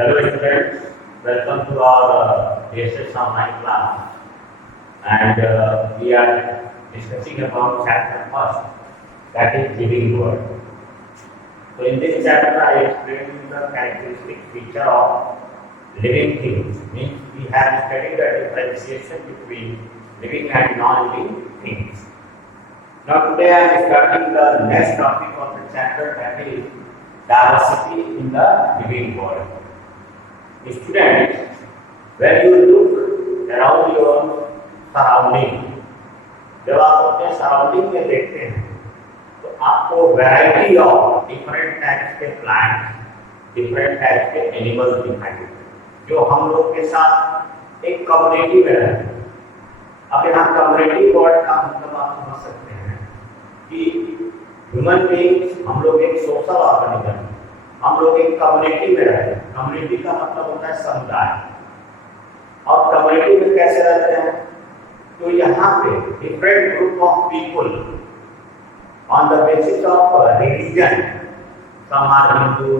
Hello students, welcome to our DSS online class, and we are discussing about chapter first, that is living world. So in this chapter I explained the characteristic feature of living things. Means we have studied the differentiation between living and non-living things. Now today I am starting the next topic of the chapter, that is diversity in the living world. Students, when you look around your surrounding, जब आप अपने surrounding में देखते हैं तो आपको variety of different types के plants, different types के एनिमल्स दिखाई देते हैं जो हम लोग के साथ एक कम्युनिटी में रहते हैं। अब यहाँ कम्युनिटी वर्ड का मतलब आप समझ सकते हैं कि ह्यूमन बीइंग्स, हम लोग एक सोशल ऑर्गेनिज्म, हम लोग एक कम्युनिटी में रहते हैं। कम्युनिटी का मतलब होता है समुदाय। और कम्युनिटी में कैसे रहते हैं? तो यहाँ पे different group of people on the basis of religion, some are Hindu,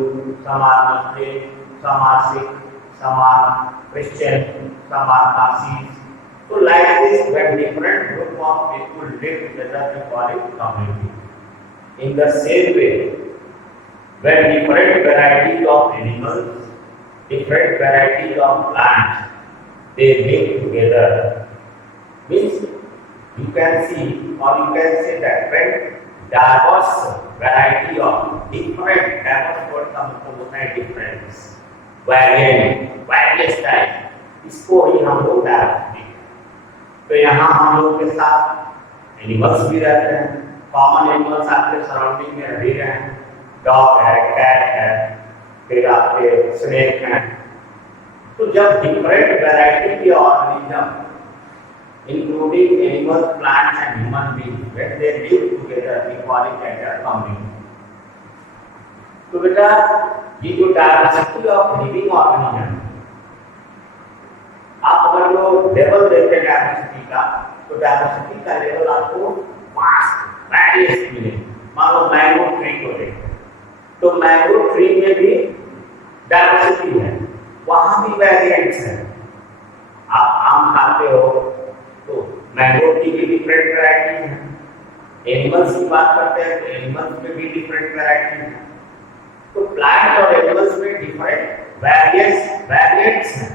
some are Muslim, some are Sikh, some are Christian, some are Parsis. So like this, when different group of people live together, we call it community. In the same way, when different varieties of animals, different varieties of plants, they live together, means you can see or you can say that when diverse variety of different diverse word का मतलब होता है difference, variant, various type, इसको ही हम लोग diversity. तो यहाँ हम लोग के साथ एनिमल्स भी रहते हैं, कॉमन एनिमल्स आपके सराउंडिंग में रह रहे हैं, डॉग है, कैट है, फिर आपके स्नेक हैं। तो जब डिफरेंट वैरायटी के organism including animals, plants and human beings, when they live together we call it as a community. तो बेटा ये जो डायवर्सिटी ऑफ लिविंग ऑर्गेनिज्म, आप अगर वो लेवल देखते हैं डायवर्सिटी का, तो डायवर्सिटी का लेवल आपको वास्ट वेरियस मिलेगा। मान लो मैंगो ट्री को देखते हैं तो मैंगो ट्री में भी डायवर्सिटी है, वहां भी वेरिएंट्स है। आप आम खाते हो तो मैंगो की भी डिफरेंट वैरायटी है। एनिमल्स की बात करते हैं तो एनिमल्स में भी डिफरेंट वैरायटी है। तो प्लांट और एनिमल्स में डिफरेंट वेरिएंट्स हैं।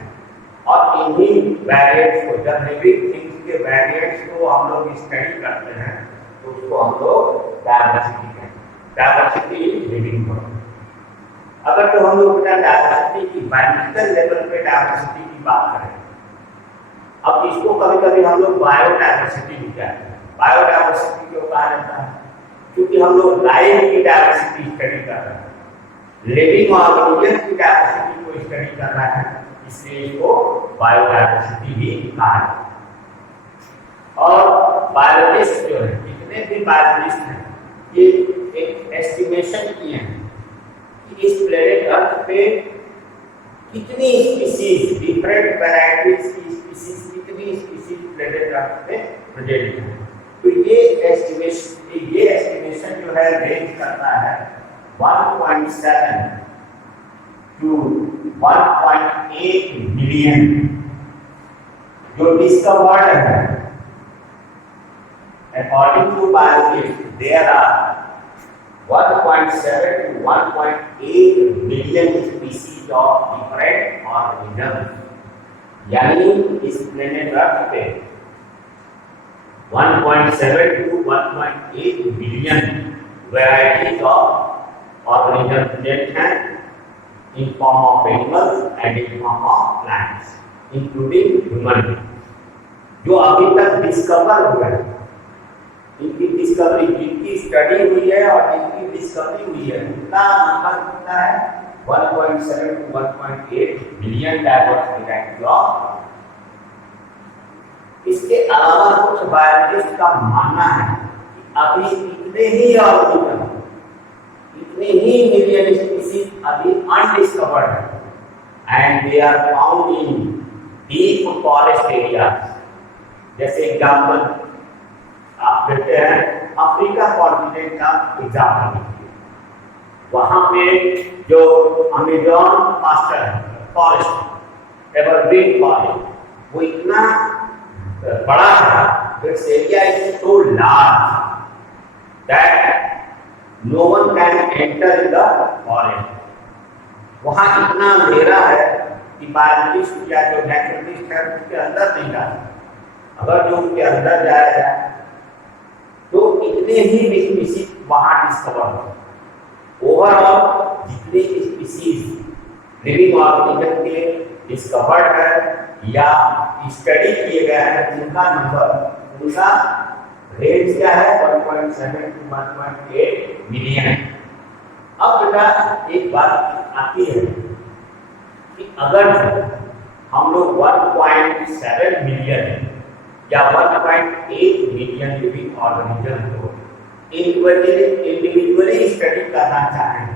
और इन्हीं वेरिएंट्स को, जब लिविंग थिंग्स के वेरिएंट्स को हम लोग स्टडी करते हैं तो उसको हम लोग डायवर्सिटी कहते हैं। Diversity is living word. अगर तो हम लोग डायवर्सिटी की बायोलॉजिकल लेवल पे डायवर्सिटी की बात करें, अब इसको कभी कभी हम लोग बायोडायवर्सिटी भी कहते हैं। बायोडायवर्सिटी क्यों कहा जाता है? क्योंकि हम लोग लाइफ की डायवर्सिटी स्टडी कर रहे हैं, लिविंग ऑर्गेनिज्म की डायवर्सिटी को स्टडी कर रहे हैं, इसलिए इसको बायोडायवर्सिटी भी कहा जाता है। और बायोलॉजिस्ट जो है, जितने भी बायोलॉजिस्ट हैं, ये एक एस्टिमेशन किए हैं कि इस प्लेनेट अर्थ पे कितनी स्पीसीज, डिफरेंट वैरायटीज की स्पीसीज, कितनी स्पीसीज प्लेनेट अर्थ पे प्रेजेंट है। तो ये एस्टिमेशन जो है रेंज करता है 1.7 to 1.8 मिलियन जो डिस्कवर्ड है। According to biologists, there are 1.7 to 1.8 billion species of different organisms। यानी इस प्लेनेट अर्थ पे 1.7 to 1.8 billion varieties of organism present हैं, in form of animals and in form of plants, including human beings, जो अभी तक discover हुए हैं। इनकी डिस्कवरी, जिनकी स्टडी हुई है और जिनकी डिस्कवरी हुई है, उनका नंबर कितना है? 1.7 to 1.8 billion diverse variety of. इसके अलावा कुछ बायोलॉजिस्ट का मानना है कि अभी इतने ही ऑर्गेनिज्म, इतने ही मिलियन स्पीसीज अभी अनडिस्कवर्ड है and they are found in deep forest areas. जैसे एग्जांपल आप देखते हैं अफ्रीका कॉन्टिनेंट का एग्जाम्पल, वहां पे जो अमेज़न फास्टर है, फॉरेस्ट, एवरग्रीन फॉरेस्ट, वो इतना बड़ा था, it's area is so large that no one can enter in the forest. वहां इतना अंधेरा है कि बायोलॉजिस्ट या जो नेचुरलिस्ट है उसके अंदर नहीं जा सकते। अगर जो उसके अंदर जाया जाए तो इतने ही स्पीसीज वहां डिस्कवर हो। ओवरऑल जितने स्पीसीज लिविंग ऑर्गेनिज्म के डिस्कवर्ड है या स्टडी किए गए हैं, उनका नंबर, उनका रेंज क्या है, 1.7 to 1.8 मिलियन। अब बेटा एक बात आती है कि अगर हम लोग 1.7 मिलियन या 1.8 मिलियन लिविंग ऑर्गेनिज्म को इंडिविजुअली स्टडी करना चाहें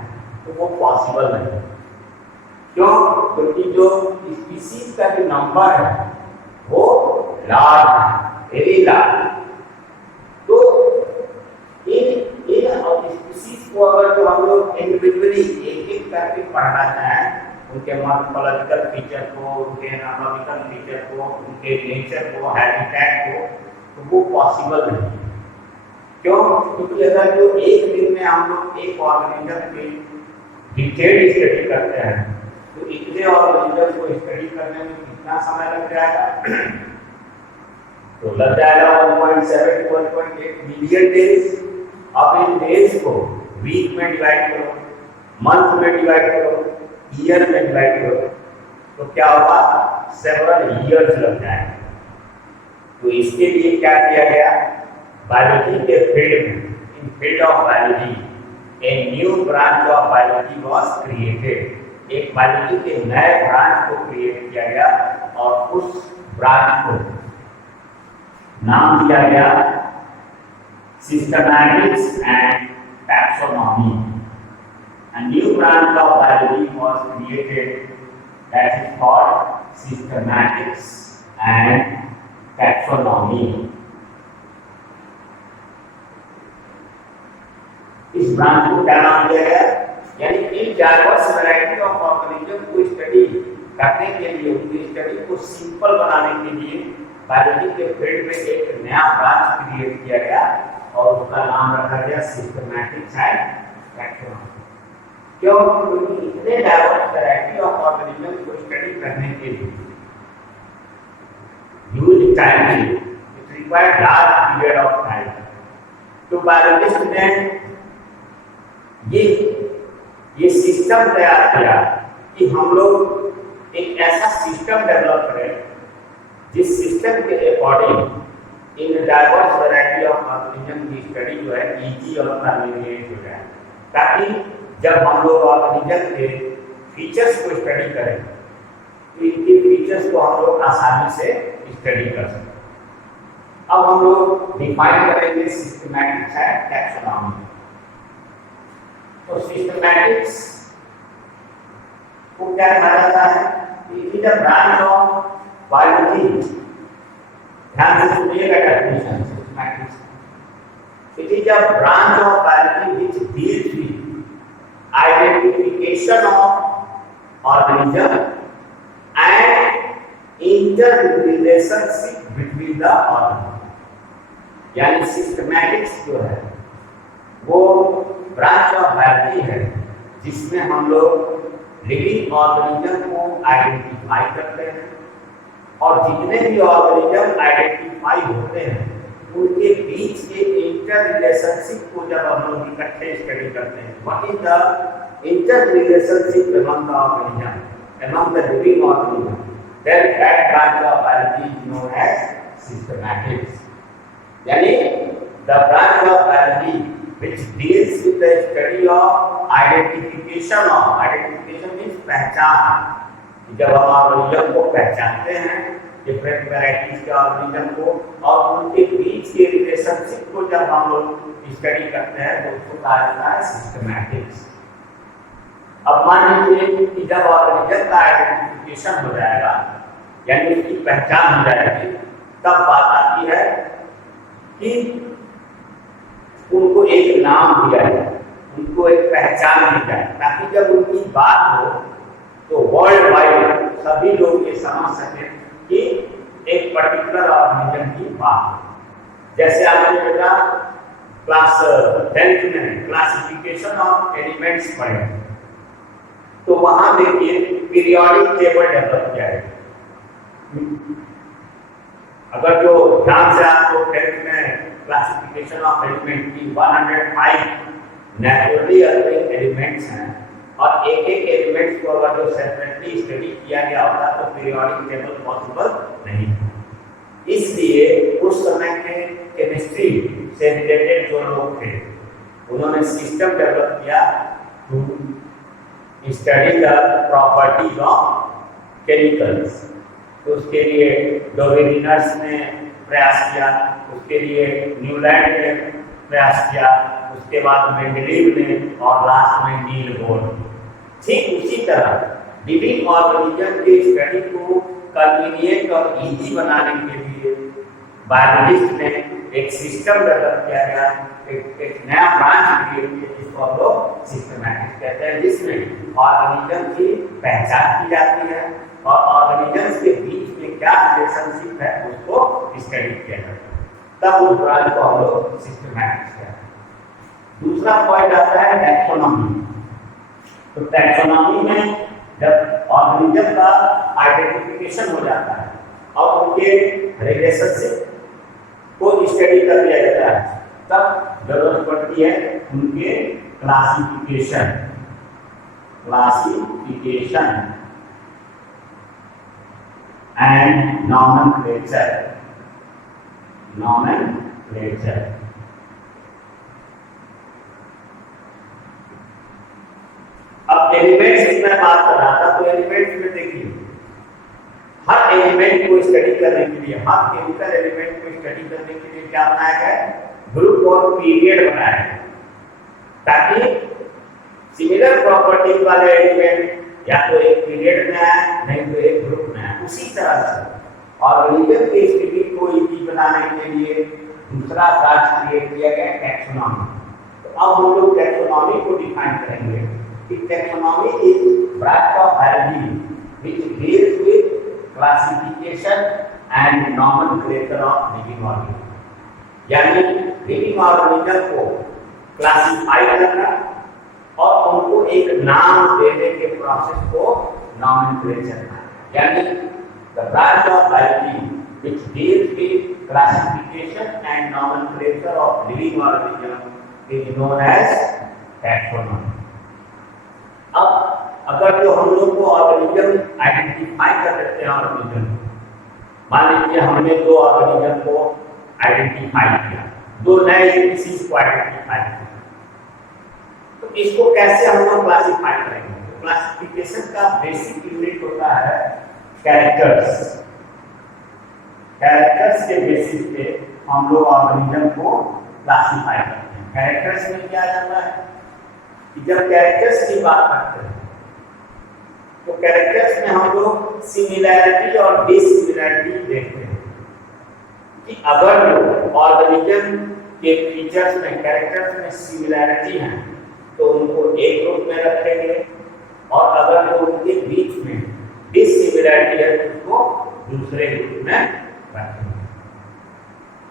तो वो पॉसिबल नहीं। क्यों? क्योंकि जो स्पीसीज का जो नंबर है वो लार्ज है, वेरी लार्ज। तो इन स्पीसीज को अगर जो हम लोग इंडिविजुअली एक एक करके पढ़ना चाहें, उनके मॉर्फोलॉजिकल फीचर को, उनके एनाटॉमिकल फीचर को, उनके नेचर को, हैबिटेट को, तो वो पॉसिबल नहीं। क्यों? क्योंकि अगर जो एक दिन में हम लोग एक ऑर्गेनिज्म की डिटेल स्टडी करते हैं तो इतने ऑर्गेनिज्म को स्टडी करने में कितना समय लग जाएगा? तो लग जाएगा 1.7 to 1.8 मिलियन डेज। अब इन डेज को वीक में डिवाइड करो, मंथ में डिवाइड करो, ईयर में डिवाइड करो, तो क्या होगा? सेवरल ईयर्स लग जाएंगे। तो इसके लिए क्या किया गया? बायोलॉजी के फील्ड में, in field of biology a new branch of biology was created. एक बायोलॉजी के नए ब्रांच को क्रिएट किया गया और उस ब्रांच को नाम दिया गया systematics and taxonomy. A new branch of biology was created that is called systematics and taxonomy. इस ब्रांच को क्या नाम दिया गया? यानी in diverse variety of organism को स्टडी करने के लिए, उनकी स्टडी को सिंपल बनाने के लिए बायोलॉजी के फील्ड में एक नया ब्रांच क्रिएट किया गया और उसका नाम रखा गया सिस्टमैटिक्स एंड टैक्सोनॉमी। क्यों? क्योंकि इतने डाइवर्स वैरायटी ऑफ ऑर्गेनिज्म को स्टडी करने के लिए ह्यूज टाइम चाहिए, it required large period of time. तो बायोलॉजिस्ट ने ये सिस्टम तैयार किया कि हम लोग एक ऐसा सिस्टम डेवलप करें जिस सिस्टम के according in diverse variety of organism की स्टडी जो है इजी और कन्वीनियंट हो जाए, ताकि जब हम लोग ऑर्गेनिज्म के फीचर्स को स्टडी करें तो इनके फीचर्स को हम लोग आसानी से स्टडी कर सकें। अब हम लोग डिफाइन करेंगे सिस्टमैटिक्स एंड टैक्सोनॉमी। तो सिस्टमैटिक्स को क्या कहा जाता है? It is a branch of biology. ध्यान से सुनिएगा definition systematics. It is a branch of biology which deals with identification of organism and interrelationship between the organism। यानी सिस्टमैटिक्स जो है वो ब्रांच ऑफ बायोलॉजी है जिसमें हम लोग लिविंग ऑर्गेनिज्म को आइडेंटिफाई करते हैं और जितने भी ऑर्गेनिज्म आइडेंटिफाई होते हैं उनके बीच के इंटर रिलेशनशिप को जब हम लोग इकट्ठे स्टडी करते हैं, what is the interrelationship among the organism, among the living organism, then that branch of biology is known as systematics. यानी the branch of biology which deals with the study of identification means पहचान। जब हम organism को पहचानते हैं, different varieties के organism को, और उनके बीच के रिलेशनशिप को जब हम लोग स्टडी करते हैं तो उसको कहा जाता है सिस्टमैटिक्स। अब मान लीजिए कि जब ऑर्गेनिज्म का आइडेंटिफिकेशन हो जाएगा, यानी उसकी पहचान हो जाएगी, तब बात आती है कि उनको एक नाम दिया जाए, उनको एक पहचान दी जाए, ताकि जब उनकी बात हो तो वर्ल्ड वाइड सभी लोग ये समझ सके कि एक पर्टिकुलर ऑर्गेनिज्म की बात है। जैसे आपने बेटा क्लास 10th में क्लासिफिकेशन ऑफ एलिमेंट्स पढ़े, तो वहां देखिए पीरियोडिक टेबल डेवलप किया है। अगर जो ध्यान से आपको 10th में क्लासिफिकेशन ऑफ एलिमेंट की 105 नेचुरली अकरिंग एलिमेंट्स हैं और एक एक एलिमेंट्स को अगर जो सेपरेटली स्टडी किया गया होता तो पीरियोडिक टेबल पॉसिबल नहीं था। इसलिए उस समय के केमिस्ट्री से रिलेटेड जो लोग थे उन्होंने सिस्टम डेवलप किया to study the properties of chemicals. तो उसके लिए डोवेरिनर्स ने प्रयास किया, उसके लिए न्यूलैंड ने प्रयास किया, उसके बाद मेंडलीव ने और लास्ट में नील बोर। ठीक उसी तरह लिविंग ऑर्गेनिज्म के स्टडी को कन्वीनियंट और इजी बनाने के लिए बायोलॉजिस्ट ने एक सिस्टम डेवलप किया गया, एक नया ब्रांच क्रिएट किया जिसको हम लोग सिस्टमैटिक कहते हैं, जिसमें ऑर्गेनिज्म की पहचान की जाती है और ऑर्गेनिजम्स के बीच में क्या रिलेशनशिप है उसको स्टडी किया जाता है। तब उस ब्रांच को हम लोग सिस्टमैटिक्स कहते हैं। दूसरा पॉइंट आता है टैक्सोनॉमी। तो टैक्सोनॉमी में जब ऑर्गेनिज्म का आइडेंटिफिकेशन हो जाता है और उनके रिलेशनशिप को स्टडी कर लिया जाता है, तब जरूरत पड़ती है उनके क्लासिफिकेशन and nomenclature। अब एलिमेंट्स की मैं बात कर रहा था, तो एलिमेंट्स में देखिए हर एलिमेंट को स्टडी करने के लिए, हर केमिकल एलिमेंट को स्टडी करने के लिए क्या बनाया गया है, ग्रुप और पीरियड बनाया है, ताकि सिमिलर प्रॉपर्टीज वाले एलिमेंट या तो एक पीरियड में है नहीं तो एक ग्रुप में है। उसी तरह से ऑर्गेनिज्म की स्टडी को इजी बनाने के लिए दूसरा ब्रांच क्रिएट किया गया टैक्सोनॉमी। तो अब हम लोग टैक्सोनॉमी को डिफाइन करेंगे कि taxonomy is branch of biology which deals with classification and nomenclature of living organism. यानी लिविंग ऑर्गेनिज्म को क्लासिफाई करना और उनको एक नाम देने के प्रोसेस को नॉमेनक्लेचर कहते हैं। यानी the branch of biology which deals with classification and nomenclature of living organism is known as taxonomy. अब अगर जो हम लोग को ऑर्गेनिज्म आइडेंटिफाई कर देते हैं ऑर्गेनिज्म, मान लीजिए हमने दो ऑर्गेनिज्म को आइडेंटिफाई किया, दो नए स्पीशीज को आइडेंटिफाई किया, तो इसको कैसे हम लोग क्लासिफाई करेंगे? तो क्लासिफिकेशन का बेसिक यूनिट होता है कैरेक्टर्स। कैरेक्टर्स के बेसिस पे हम लोग ऑर्गेनिज्म को क्लासिफाई करते हैं। कैरेक्टर्स में क्या जाता है कि जब कैरेक्टर्स की बात करते हैं तो कैरेक्टर्स में हम लोग सिमिलैरिटी और डिसिमिलैरिटी देखते हैं कि अगर जो ऑर्गेनिज्म के फीचर्स में, कैरेक्टर्स में सिमिलैरिटी है तो उनको एक ग्रुप में रखेंगे और अगर जो उनके बीच में डिसिमिलैरिटी है तो उसको दूसरे ग्रुप में रखेंगे।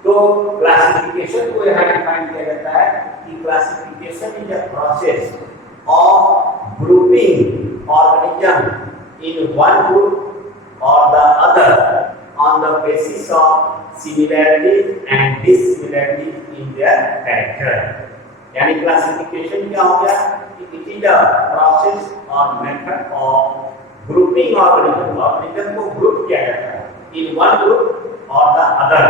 तो क्लासिफिकेशन को यहाँ डिफाइन किया जाता है कि classification is a process of grouping organism in one group और the other on the basis of similarities and dissimilarities in their character. यानी क्लासिफिकेशन क्या हो गया कि इट इज अ प्रोसेस और मेथड ऑफ ग्रुपिंग ऑर्गेनिज्म को group किया जाता है इन वन ग्रुप और the other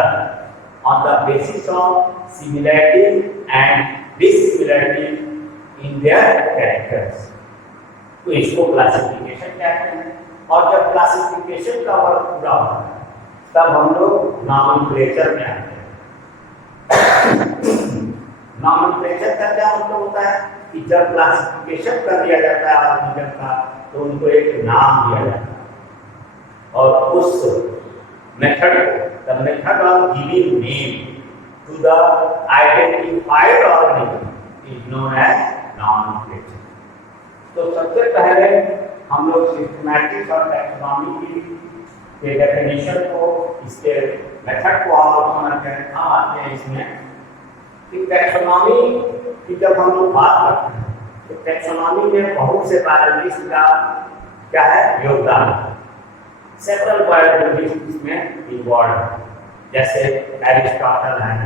on the basis of similarities and dissimilarities in their characters. तो इसको क्लासिफिकेशन कहते हैं। और जब क्लासिफिकेशन का वर्क पूरा होता है तब हम लोग नॉमेनक्लेचर में आते हैं। नॉमेनक्लेचर का क्या मतलब होता है कि जब क्लासिफिकेशन कर दिया जाता है ऑर्गेनिज्म का तो उनको एक नाम दिया जाता है और उस मेथड को, the method of giving name to the identified organism is known as nomenclature. तो सबसे पहले हम लोग सिस्टमैटिक्स और टैक्सोनॉमी के डेफिनेशन को, इसके मेथड को हम लोग समझते हैं। हम आते हैं इसमें कि टैक्सोनॉमी की जब हम लोग बात करते हैं तो टैक्सोनॉमी में बहुत से बायोलॉजिस्ट का क्या है योगदान। सेवरल बायोलॉजिस्ट इसमें इन्वॉल्व है, जैसे एरिस्टोटल हैं,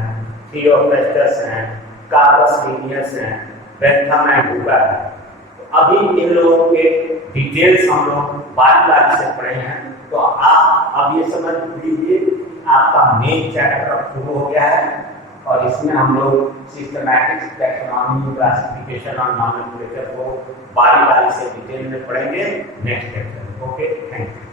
थियोफ्रास्टस हैं, कार्पस लिनियस हैं, बेंथम एंड हूपर है। तो अभी इन लोगों के डिटेल्स हम लोग बारी से पढ़े हैं। तो आप अब ये समझ लीजिए आपका मेन चैप्टर अब शुरू हो गया है और इसमें हम लोग सिस्टमैटिक्स, टैक्सोनॉमी, क्लासिफिकेशन और नॉमेनक्लेचर को बारी से डिटेल में पढ़ेंगे next lecture. Okay, thank you.